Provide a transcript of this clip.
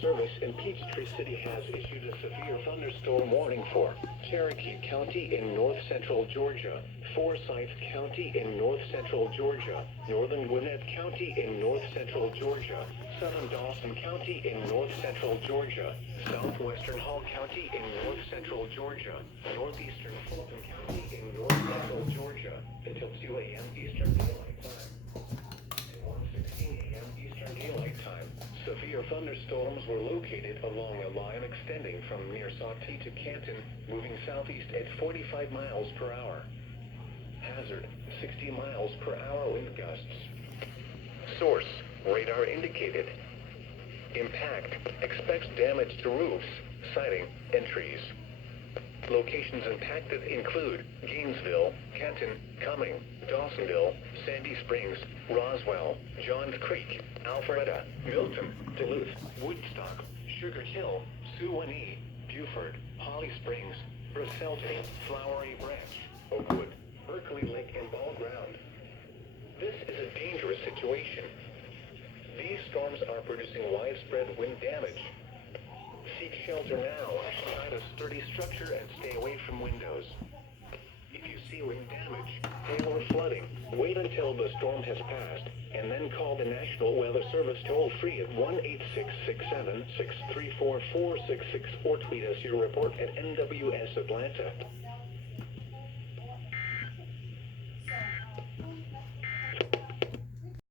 Service in Peachtree City has issued a severe thunderstorm warning for Cherokee County in north-central Georgia, Forsyth County in north-central Georgia, northern Gwinnett County in north-central Georgia, southern Dawson County in north-central Georgia, southwestern Hall County in north-central Georgia, northeastern Fulton County in north-central Georgia until 2 a.m. Eastern Daylight Time. At 1:16 a.m. Eastern Daylight Time, severe thunderstorms were located along a line extending from near Sawtee to Canton, moving southeast at 45 miles per hour. Hazard, 60 miles per hour wind gusts. Source, radar indicated. Impact, expects damage to roofs, siding, and trees. Locations impacted include Gainesville, Canton, Cumming, Dawsonville, Sandy Springs, Roswell, Johns Creek, Alpharetta, Milton, Duluth, Woodstock, Sugar Hill, Suwanee, Buford, Holly Springs, Bracelton, Flowery Branch, Oakwood, Berkeley Lake, and Ball Ground. This is a dangerous situation. These storms are producing widespread wind damage. Seek shelter now, find a sturdy structure, and stay away from windows. If you see wind damage, hail, or flooding, wait until the storm has passed, and then call the National Weather Service toll-free at 1-866-7-634-4664 or tweet us your report at NWS Atlanta.